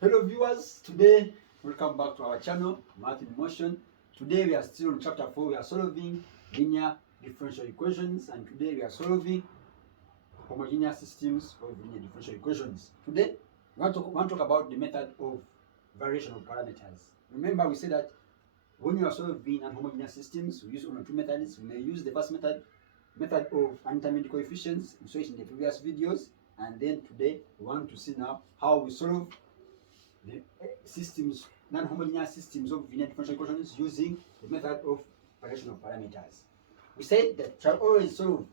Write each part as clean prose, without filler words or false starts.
Hello viewers, today welcome back to our channel Math in Motion. Today we are still on chapter 4. We are solving linear differential equations, and today we are solving homogeneous systems of linear differential equations. Today we want to talk about the method of variation of parameters. Remember, we said that when you are solving non-homogeneous systems, we use only two methods. We may use the first method of intermediate coefficients. We saw it in the previous videos, and then today we want to see now how we solve the systems, non-homogeneous systems of linear differential equations using the method of variation of parameters. We said that shall always solve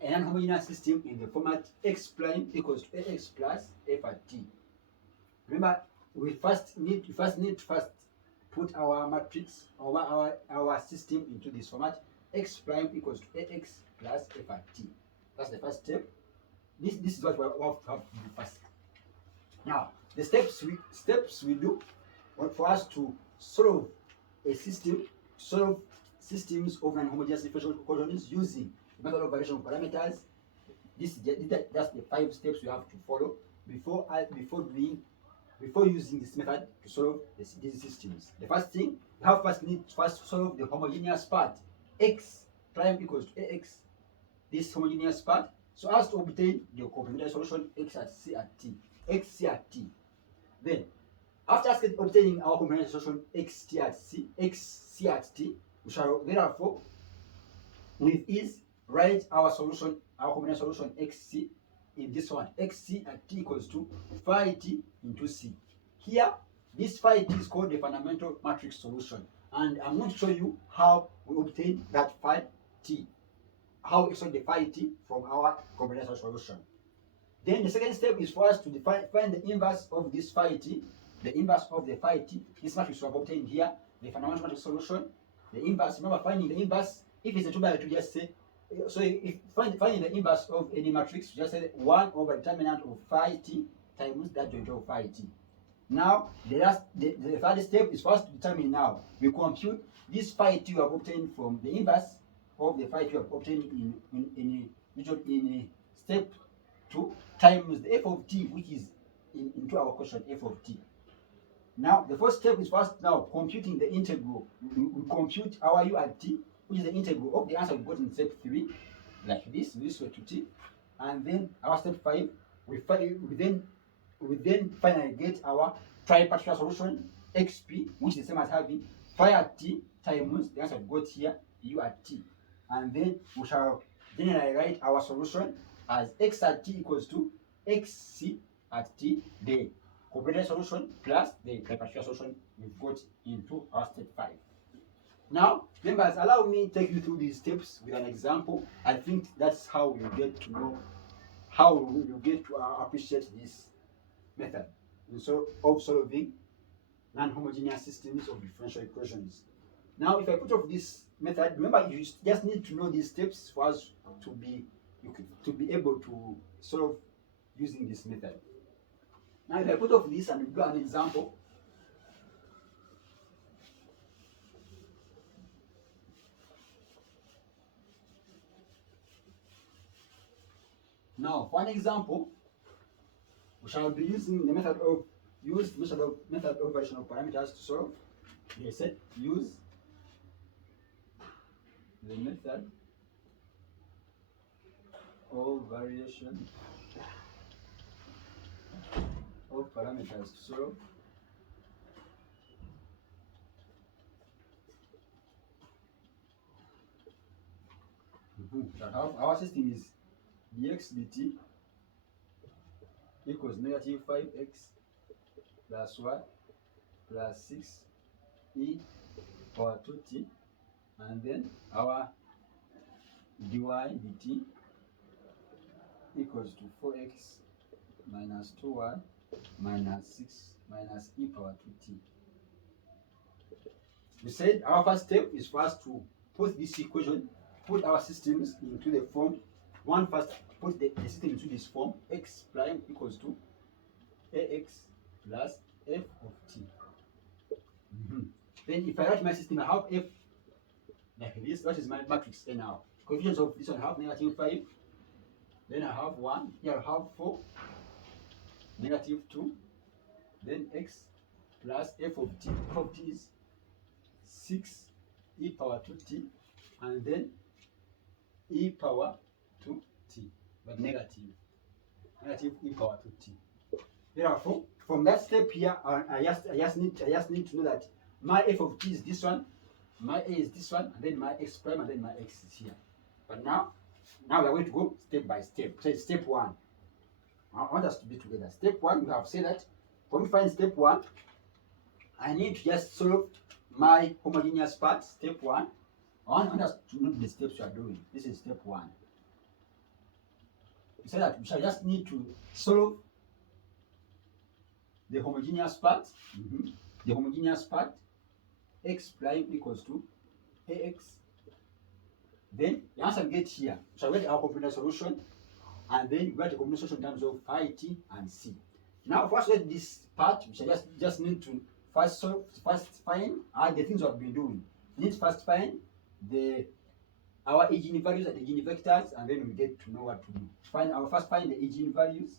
a non-homogeneous system in the format x prime equals to ax plus f at t. Remember, we first need to put our matrix or our system into this format. X prime equals to ax plus f at t. That's the first step. This is what we have to do first. Now, the steps we do for us to solve systems of non-homogeneous differential equations using the method of variation of parameters. That's the 5 steps we have to follow before using this method to solve these systems. The first thing, we need to solve the homogeneous part. X prime equals to ax, this homogeneous part, so as to obtain the complementary solution x at c at t. Xc at t. Then, after obtaining our complementary solution xc at t, we shall therefore with ease write our complementary solution xc in this one. Xc at t equals to phi t into c. Here, this phi t is called the fundamental matrix solution, and I'm going to show you how we obtain that phi t, how we extract the phi t from our complementary solution. Then the second step is for us to find the inverse of this phi t, the inverse of the phi t. This matrix we have obtained here, the fundamental matrix solution. The inverse, remember, finding the inverse, if it's a 2 by 2, just say, so if finding the inverse of any matrix, just say 1 over determinant of phi t times that joint of phi t. Now, the third step is for us to determine now. We compute this phi t we have obtained from the inverse of the phi t we have obtained in step 2 times the f of t, which is into our question f of t. Now, the first step is first now computing the integral. We compute our u at t, which is the integral of the answer we got in step 3, like this way to t. And then our step 5, we then finally get our tripartite solution xp, which is the same as having phi at t times the answer we got here, u at t. And then we shall generally write our solution as x at t equals to xc at t, the complementary solution plus the tripartite solution we've got into our step 5. Now, members, allow me to take you through these steps with an example. I think that's how you get to know, how you get to appreciate this method of solving non-homogeneous systems of differential equations. Now, if I put off this method, remember, you just need to know these steps for us to be able to solve using this method. Now, if I put off this and do an example, now for an example, we shall be using the method of variation of parameters to solve. They said use the method of variation of parameters to solve our system is dx dt equals negative 5x plus y plus 6 e power 2t, and then our dy dt equals to 4x minus 2y minus 6 minus e power 2t. We said our first step is for us to put this equation, put our systems into the form. First, put the system into this form: x prime equals to ax plus f of t. Then if I write my system, I have f like this. That is my matrix A now. Coefficients of this one, I have negative 5. Then I have 1. Here I have 4, negative 2, then x plus f of t. F of t is 6 e power 2t, and then e power 2t, but negative e power 2t. Therefore, from that step here, I just need to know that my f of t is this one, my a is this one, and then my x prime, and then my x is here. But now we are going to go step by step. So step 1. I want us to be together. Step 1, we have said that for me to find step 1, I need to just solve my homogeneous part. Step 1. I want us to know the steps we are doing. This is step 1. We said that we shall just need to solve the homogeneous part. The homogeneous part, x prime equals to ax. Then the answer we get here. We shall get our complementary solution, and then we get the complementary solution in terms of phi t and c. Now, for us to get this part, we shall just need to first find the things we have been doing. We need to first find our eigenvalues and eigenvectors, and then we get to know what to do. First find the eigenvalues.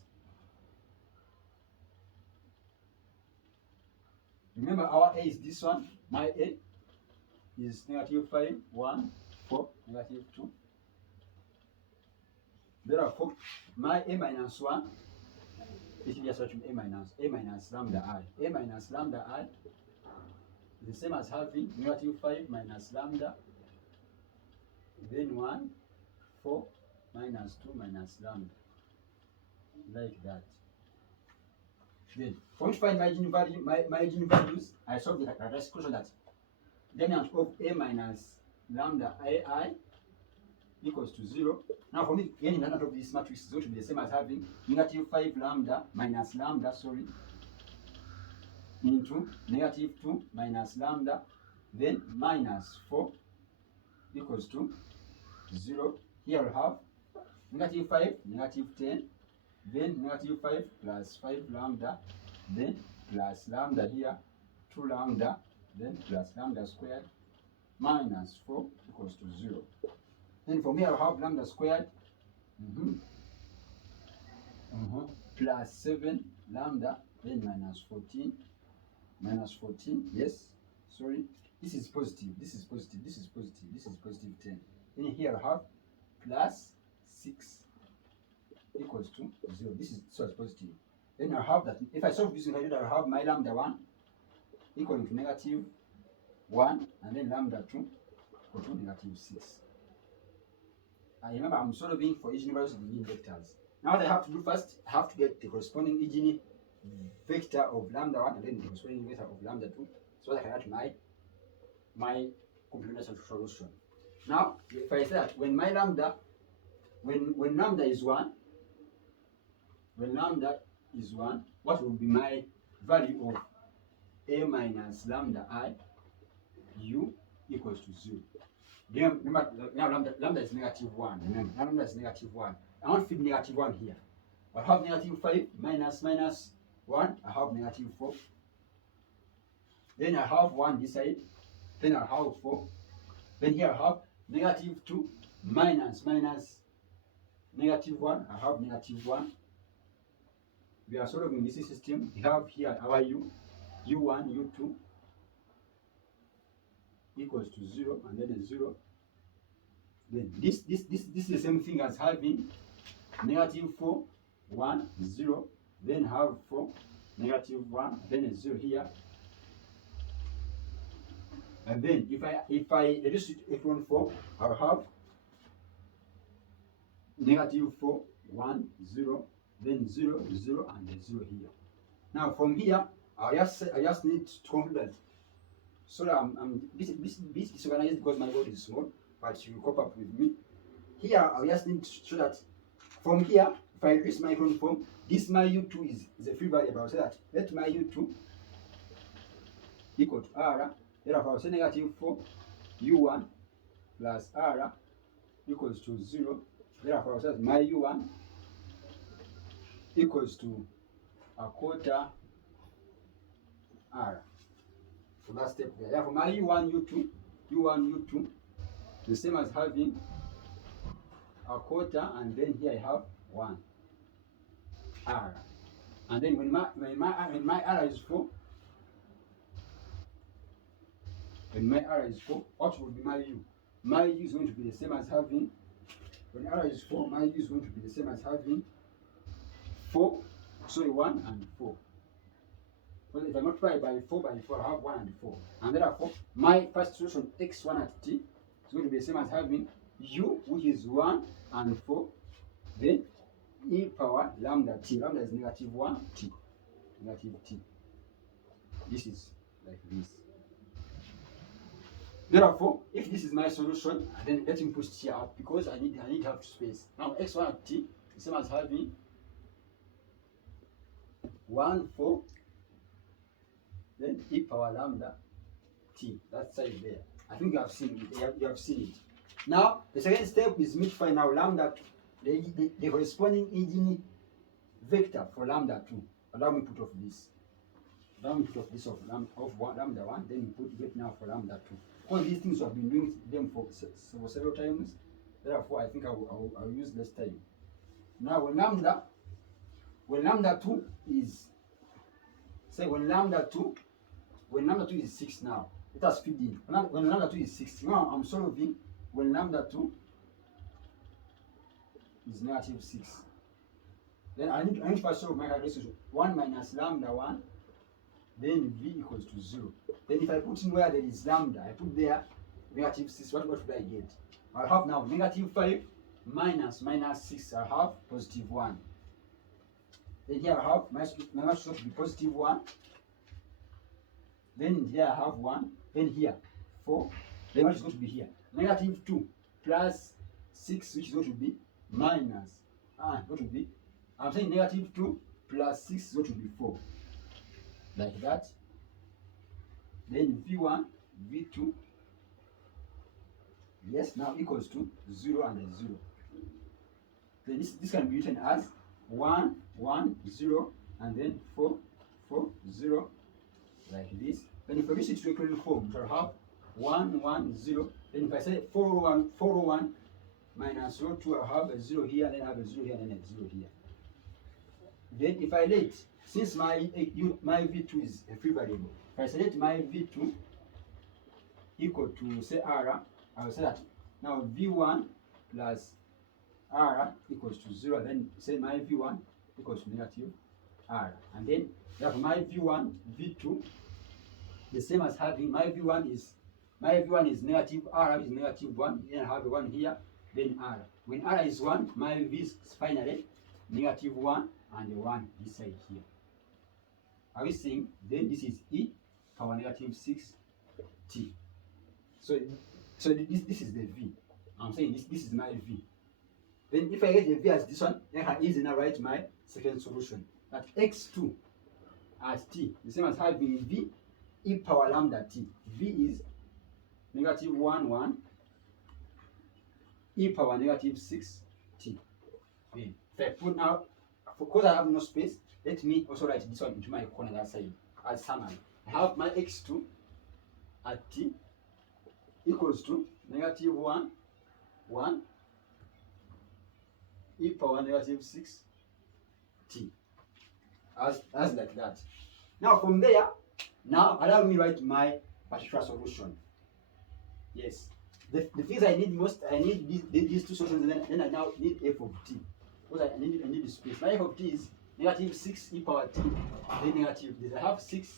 Remember, our a is this one. My a is -5, 1, 4, -2. Therefore, my a minus 1, it is just a minus lambda I. A minus lambda I is the same as having -5 minus lambda, then 1, 4, minus 2 minus lambda, like that. Then, for me to find my eigenvalues, I solve the characteristic equation that determinant of a minus lambda ai equals to 0. Now, for me, any determinant of this matrix is going to be the same as having -5 lambda minus lambda, into -2 minus lambda, then minus 4 equals to 0. Here we have -5, -10, then -5 plus 5 lambda, then plus lambda here, 2 lambda, then plus lambda squared, minus 4 equals to 0. Then from here I have lambda squared plus 7 lambda, then minus 14, yes, sorry, this is positive, this is positive, this is positive, this is positive 10. Then here I have plus 6 equals to 0. This is so it's positive. Then I have that if I solve this in I have my lambda 1 equal to -1, and then lambda 2 equal to -6. I remember I'm solving for eigenvalues and eigenvectors. Now what I have to do first, I have to get the corresponding eigenvector of lambda 1 and then the corresponding vector of lambda 2, so that I can write my complementary solution. Now, if I say that when my lambda, when lambda is 1, what will be my value of a minus lambda I u equals to 0? Remember, now lambda is -1. Remember, now lambda is -1. I want to fit -1 here. I have -5 minus 1. I have -4. Then I have 1 this side. Then I have 4. Then here I have -2 minus -1. I have -1. We are solving this system. We have here our u1, u2 equals to 0, and then a 0. Then this is the same thing as having -4, 1, 0. Then have 4, -1, then a 0 here. And then if I reduce it from 4, I'll have -4, 1, 0, then 0, 0, and a 0 here. Now from here, I just need to conclude that. So I'm bit disorganized because my board is small, but you cope up with me. Here, I just need to show that from here, if I increase my current form, this my u2 is a free variable. So that let my u2 equal to r. Therefore, I'll say -4 u1 plus r equals to 0. Therefore, I'll say my u1 equals to 1/4 r. So that step there. Therefore, my u1, u2, the same as having 1/4, and then here I have 1 r. And then when my r is 4, when my r is 4, what will be my u? My u is going to be the same as having, when r is 4, my u is going to be the same as having 4, sorry, 1 and 4. Because if I multiply by 4 by 4, I have 1 and 4. And therefore, my first solution x1 at t is going to be the same as having u, which is 1 and 4, then e power lambda t. Lambda is negative 1 t. Negative t. This is like this. Therefore, if this is my solution, then let me push t out because I need to have space. Now x1 at t is the same as having 1, 4, then e power lambda t. That side there. I think you have seen it. You have seen it. Now the second step is multiply now lambda 2, the corresponding engine vector for lambda 2. Allow me put off this. Allow me put off this of lambda 1. Then we put it now for lambda 2. All these things we have been doing them for several times. Therefore, I think I will use less time. Now when lambda 2 is, say when lambda 2 is 6 now. Let us feed in. When lambda 2 is 6, now I'm solving when lambda 2 is negative 6. Then I need to first solve my calculation. 1 minus lambda 1, then v equals to 0. Then if I put in where there is lambda, I put there negative 6, what would I get? I'll have now negative 5 minus 6, I'll have positive 1. Then here I have my should be positive 1. Then here I have 1. Then here 4. Then what is going to be here? Negative 2 plus 6, which is going to be minus. What will be? I'm saying negative 2 plus 6 is going to be 4. Like that. Then v1, v2. Yes, now equals to 0 and 0. Then this can be written as 1, 1, 0, and then 4, 4, 0, like this. Then if I reach it to equal form, it will have 1, 1, 0. Then if I say 4, 1, 4, 1 minus 0, 2, I'll have a 0 here, then I have a 0 here, and then a 0 here. Then if I let, since my v2 is a free variable, if I select my v2 equal to say r, I will say that now v1 plus r equals to 0, then say my v1 equals to negative r. And then therefore my v1, v2, the same as having my v1 is negative r, is negative 1, then I have a 1 here, then r. When r is 1, my v is finally negative 1 and a 1 this side here. Are we seeing? Then this is e power negative 6t. So this is the v. I'm saying this is my v. Then if I get the v as this one, then I can easily now write my second solution. That x2 as t, the same as having v e power lambda t. V is negative 1, 1, e power negative 6t. Okay. If I put now, because I have no space, let me also write this one into my corner that side as summary. I have my x2 at t equals to negative 1, 1, e power negative 6t. As like that. Now from there, now allow me write my particular solution. Yes. The things I need most, I need these two solutions, and then I now need f of t. Because I need the space. My f of t is negative 6 e power t, then negative this. I have 6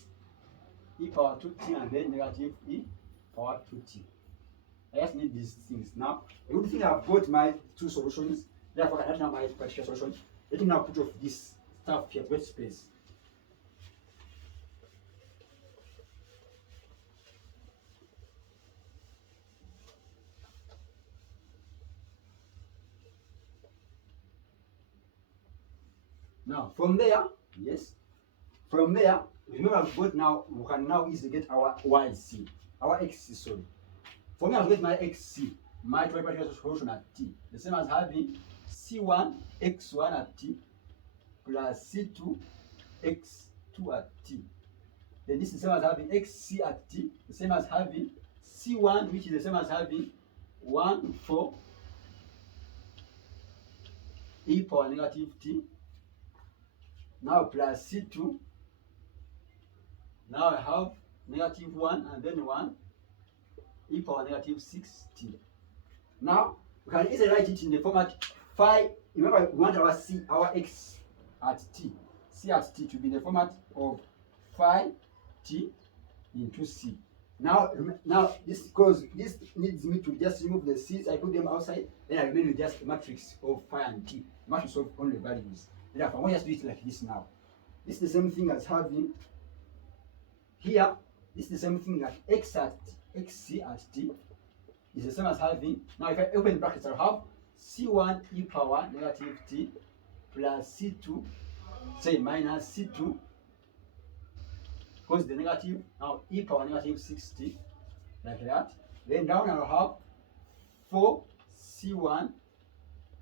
e power 2t and then negative e power 2t. I just need these things. Now, a good thing I've got my two solutions, therefore I can now my particular solution. Let me now put off this stuff here, wet space. Now, from there, yes, from there, remember I've got now, we can now easily get our yc, our xc, sorry. For me, I've got my xc, my particular solution at t, the same as having c1 x1 at t plus c2 x2 at t. Then this is the same as having xc at t, the same as having c1, which is the same as having 1, 4 e power negative t, now plus C2. Now I have negative 1 and then 1 e power negative 6t. Now we can easily write it in the format phi. Remember, we want our c, our x at t, c at t to be in the format of phi t into c. Now this, because this needs me to just remove the c's, I put them outside, then I remain with just a matrix of phi and t, a matrix of only values. Therefore, I want us to do it like this now. This is the same thing as having here, this is the same thing that x at xc at t is the same as having, now if I open brackets, I'll have c1 e power negative t plus c2, say minus c2, because the negative, now e power negative 6t, like that. Then down I'll have 4 c1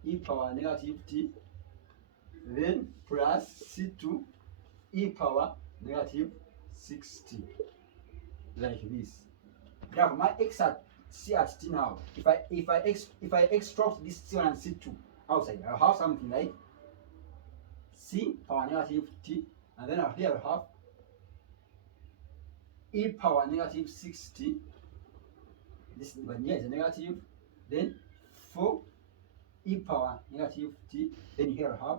e power negative t, then plus c2 e power negative 6t, like this. Therefore, my x at c at t now, if I extract this c1 and c2 outside, I'll have something like c power negative t, and then here I'll have e power negative 6t. This one here is a negative. Then 4 e power negative t. Then here I have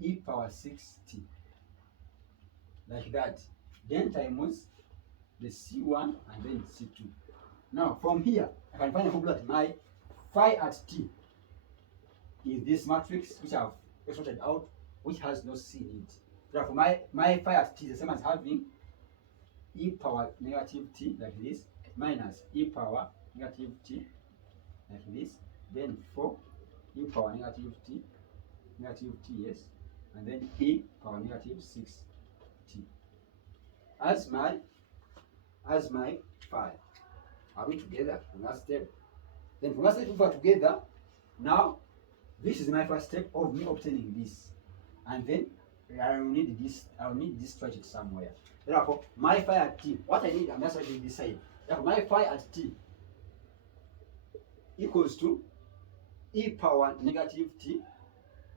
e power 6t, like that. Then times the c1 and then c2. Now from here I can find a formula that my phi at t is this matrix which I've extracted out, which has no c in it. Therefore my phi at t is the same as having e power negative t, like this, minus e power negative t, like this, then 4 e power negative t, yes, and then e power negative 6t as my phi. Are we together on that step? Then from that step, if we are together, now this is my first step of me obtaining this, and then I will need this to write it somewhere. Therefore, my phi at t, what I need, I'm just writing this side. Therefore, my phi at t equals to e power negative t,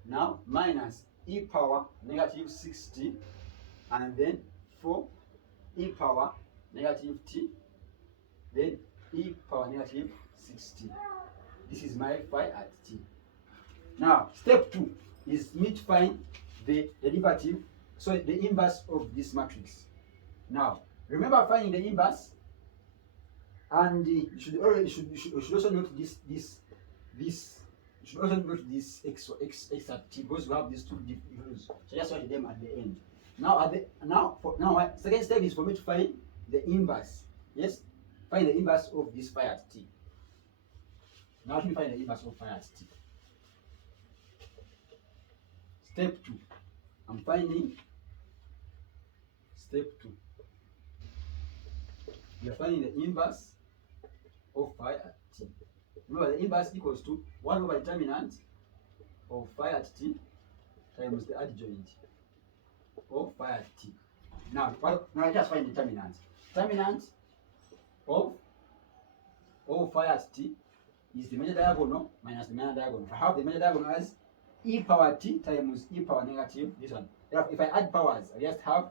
now minus e power negative 6t, and then 4 e power negative t, then e power negative 6t. This is my phi at t. Now, step 2 is me to find the derivative, so the inverse of this matrix. Now, remember finding the inverse, and you should also note this. You should also note this x at t, because we have these two values. So just write them at the end. Now, second step is for me to find the inverse. Yes, find the inverse of this phi at t. Now let me find the inverse of phi at t. Step 2. I'm finding step 2. We are finding the inverse of phi at t. Remember, the inverse equals to 1 over determinant of phi at t times the adjoint of phi at t. Now I just find determinant. Determinant of phi at t is the major diagonal minus the minor diagonal. I have the major diagonal as e power t times e power negative, this one. Therefore, if I add powers, I just have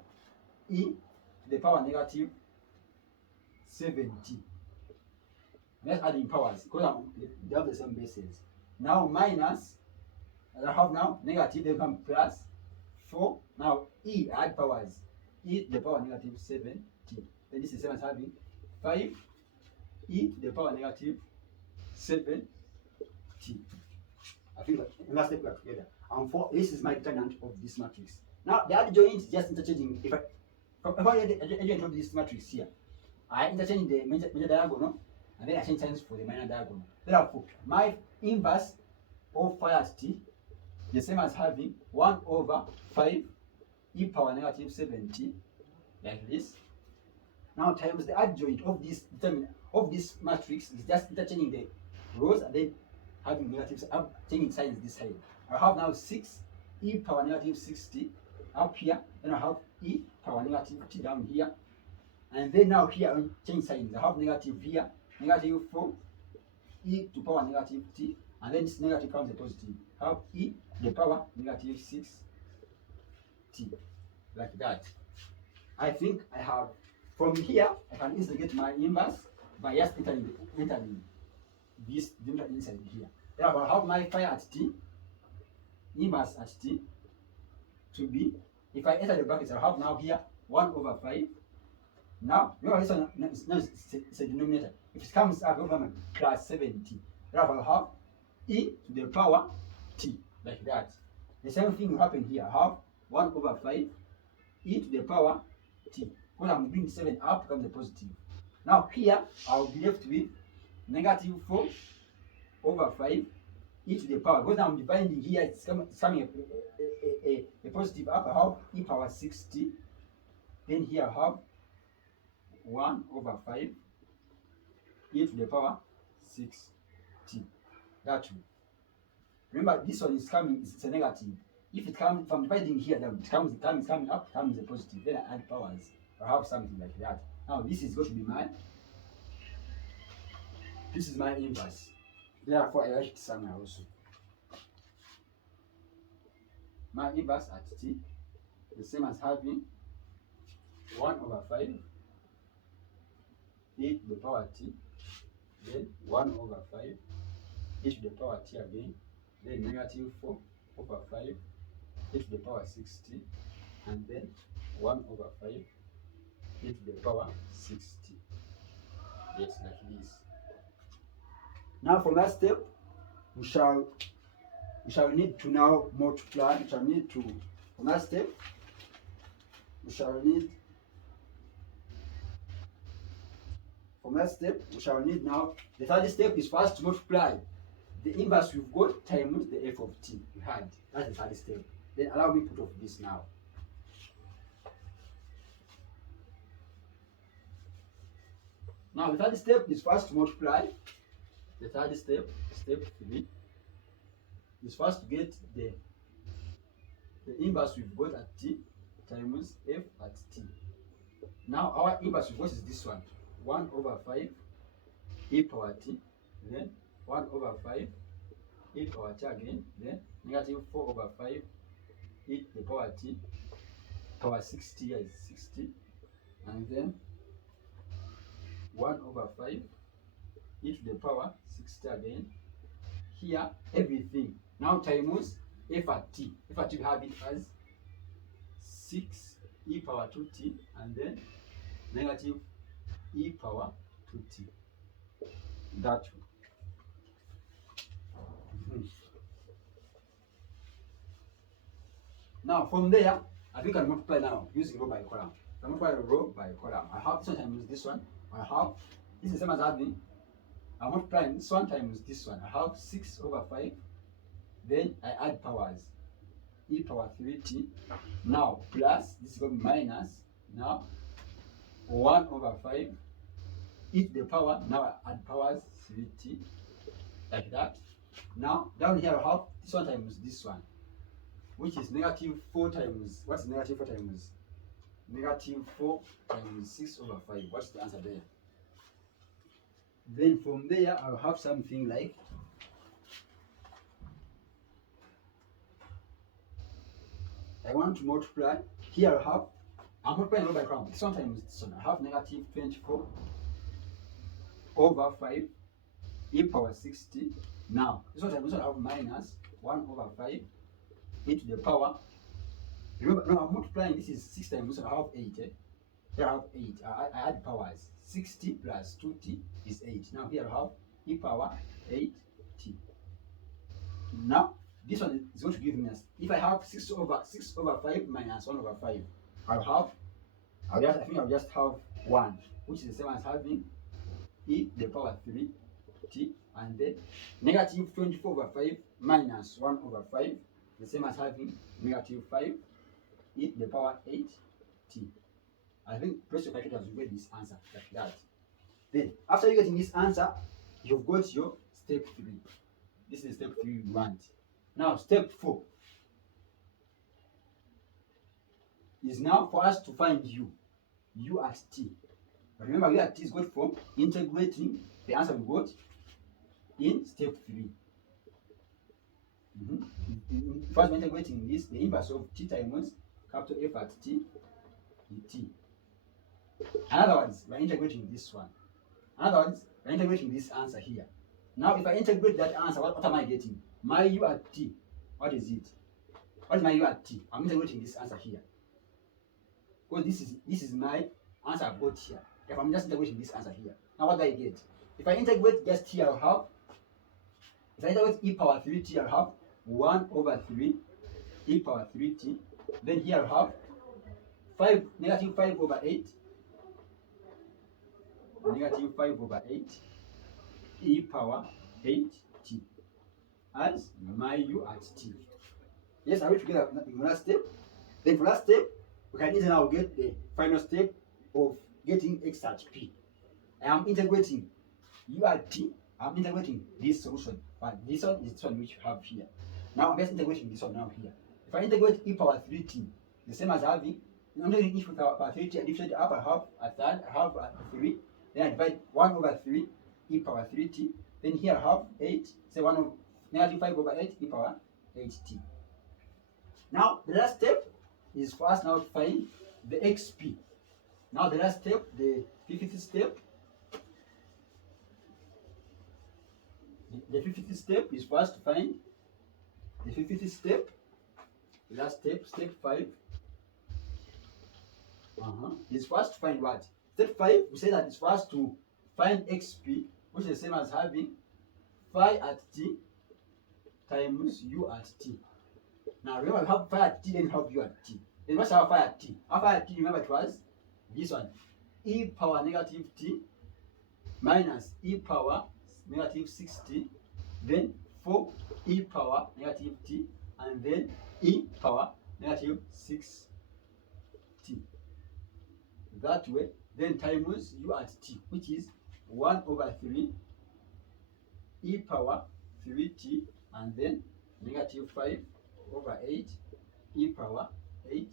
e to the power negative 7t. I'm just adding powers because they have the same bases. Now minus, I have now negative, they become plus 4. Now e, I add powers, e to the power negative 7t. Then this is the same as having 5 e to the power negative 7t. I think in that step we are together. And 4, this is my determinant of this matrix. Now the adjoint is just interchanging. If I adjoint of this matrix here, I interchange the major diagonal, and then I change signs for the minor diagonal. Therefore, my inverse of phi at t is the same as having 1 over 5 e power negative 7t, like this. Now times the adjoint of this matrix is just interchanging the rows and then having negatives, changing signs this side. I have now 6 e power negative 6t up here, then I have e power negative t down here, and then now here I change signs. I have negative here, negative 4 e to power negative t, and then this negative comes a positive. I have e to the power negative 6 t, like that. I think I have, from here, I can easily get my inverse by just entering this diameter inside here. Therefore, I have my phi at t, inverse at t, to be, if I enter the brackets, I have now here 1 over 5. Now, remember this one it's a denominator. If it comes up, over plus 7t. Therefore, I have e to the power t, like that. The same thing will happen here. I have 1 over 5 e to the power t. Because I'm bringing 7 up, becomes a positive. Now here, I'll be left with negative 4 over 5 e to the power. Because now I'm dividing here, it's coming a positive up. I have e power 6t. Then here I have 1 over 5 e to the power 6t. That way. Remember, this one is coming, it's a negative. If it comes, if I'm dividing here, then it comes coming up, comes a positive. Then I add powers. I have something like that. Now this is going to be this is my inverse. Therefore, I write it somewhere also. My inverse at t, the same as having 1 over 5 e to the power t, then 1 over 5 e to the power t again, then negative 4 over 5 e to the power 6t, and then 1 over 5 e to the power 6t. Yes, like this. Now from that step, we shall need to now multiply. We shall need to, from that step, we shall need, from that step, we shall need now, the third step is first to multiply the inverse we've got times the f of t we had. That's the third step. Then allow me to put off this now. Now the third step is first to multiply. The third step, step 3, is first to get the inverse we've got at t times f at t. Now our inverse we've got is this one, 1 over 5 e power t, then 1 over 5 e power t again, then negative 4 over 5 e to the power t, power 60 here is 60, and then 1 over 5 e to the power 60 again. Here, everything. Now times f at t. F at t we have it as 6 e power 2t, and then negative e power 2t. That way. Now from there, I think I multiply now using row by column. I multiply row by column. I have this one times this one. I have this is the same as having. I'm multiplying this one times this one. I have 6 over 5. Then I add powers. E power 3t. Now plus this is going to be minus. Now 1 over 5 e to the power. Now I add powers 3t. Like that. Now down here I have this one times this one, which is negative 4 times, what's negative 4 times? Negative 4 times 6 over 5. What's the answer there? Then from there I'll have something like I want to multiply. Here I have, I'm multiplying row by column. This one times this one. I have negative 24 over 5 e power 60. Now this one times this one I have minus 1 over 5 e to the power. Remember, no, I'm multiplying. This is 6 times this one. I have 8. Here I have 8. I add powers. 60 plus 2t is 8. Now here I have e power 8t. Now this one is going to give me, if I have 6 over 5 minus 1 over 5, I'll just have 1, which is the same as having e to the power 3t, and then negative 24 over 5 minus 1 over 5, the same as having negative 5 e to the power 8t. I think press your calculator to get this answer like that. Then after you getting this answer, you've got your step 3. This is step 3 you want. Now step 4 is now for us to find u at t. Remember, u at t is good from integrating the answer we got in step 3. First, we're integrating this, the inverse of t times capital F at t dt. In other words, we're integrating this one. In other words, we're integrating this answer here. Now, if I integrate that answer, what am I getting? My u at t, what is it? What is my u at t? I'm integrating this answer here. Because this is my answer I've got here. If I'm just integrating this answer here. Now what do I get? If I integrate just t, I'll have, if I integrate e power 3t, I'll have 1 over 3 e power 3t. Then here I'll have 5, negative 5 over 8, negative 5 over 8 e power 8t as my u at t. Yes, are we together in the last step? Then for last step, we can easily now get the final step of getting x at p. I am integrating u at t. I'm integrating this solution, but this one is this one which you have here. Now I'm just integrating this one now here. If I integrate e power 3t, the same as having, I'm integrating e power 3t, I differentiate up, I have a third, I have a 3, then I divide 1 over 3 e power 3t, then here I have 8, say 1 over negative 5 over 8 e power 8t. Now the last step is for us now to find the xp. Now the last step, the 50th step, the 50th step is for us to find the 50th step, the last step, step 5, is for us to find what? Step 5, we say that it's for us to find xp, which is the same as having phi at t times u at t. Now remember, we have phi at t, then we have u at t. Then what's our phi at t? Our phi at t, remember, it was this one, e power negative t minus e power negative 6t, then 4 e power negative t, and then e power negative 6t. That way, then times u at t, which is 1 over 3 e power 3t, and then negative 5 over 8 e power 8t.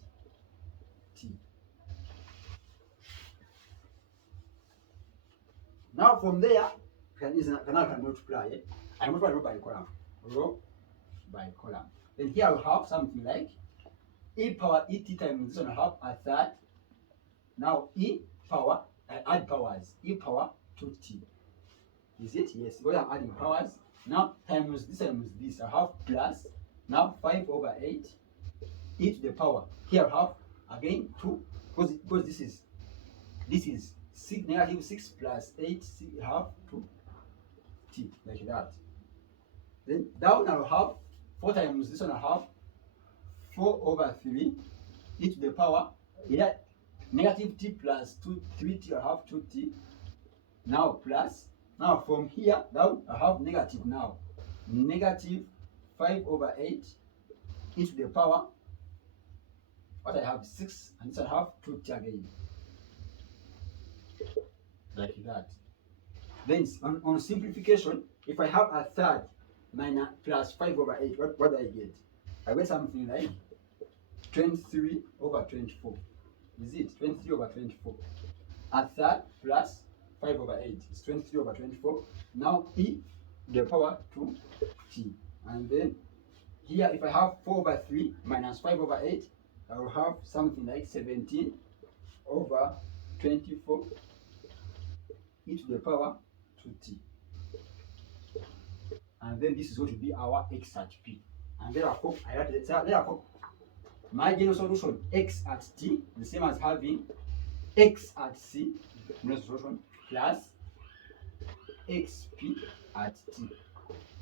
Now from there, we can multiply it. I multiply row by column. Row by column. Then here we have something like e power et times this one, I have a third. Now e power, I add powers, e power 2t. Is it? Yes, because I'm adding powers. Now times this times this, I have plus. Now 5 over 8 e to the power. Here I have again 2, because this is 6, negative 6 plus 8, I have 2t, like that. Then down I will have 4 times this one, I have 4 over 3 e to the power. Here negative t plus 3t, I have 2t. Now plus. Now from here down I have negative now. Negative 5 over 8 e to the power. What I have 6, and this I have 2t again. Like that. Then on simplification, if I have a third minus plus 5 over 8, what do I get? I get something like 23 over 24. Is it 23 over 24? A third plus 5 over 8 is 23 over 24. Now e the power 2t. And then here, if I have 4 over 3 minus 5 over 8, I will have something like 17 over 24 e to the power 2t. And then this is going to be our x at p. And therefore, my general solution x at t, the same as having x at c, general solution, plus xp at t.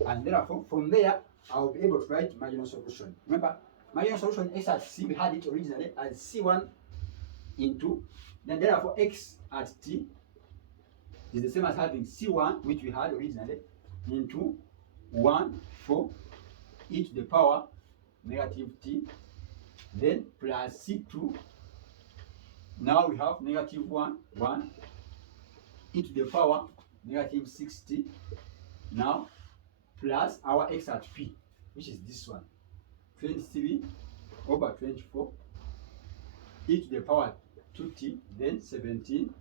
And therefore, from there, I will be able to write my general solution. Remember, my general solution x at c, we had it originally as c1 into, then therefore x at t is the same as having c1, which we had originally, into 1, 4 e to the power negative t, then plus c2. Now we have negative 1, 1 e to the power negative 60. Now plus our x at p, which is this one, 23 over 24 e to the power 2t, then 17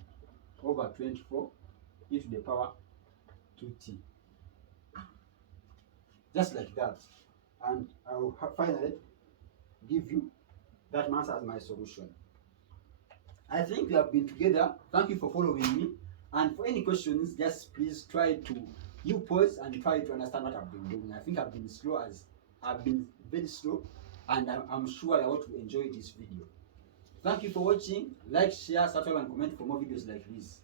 over 24 e to the power 2t. Just like that. And I will finally give you that answers as my solution. I think we have been together. Thank you for following me. And for any questions, just please try to you pause and try to understand what I've been doing. I think I've been very slow, and I'm sure I want to enjoy this video. Thank you for watching. Like, share, subscribe, and comment for more videos like this.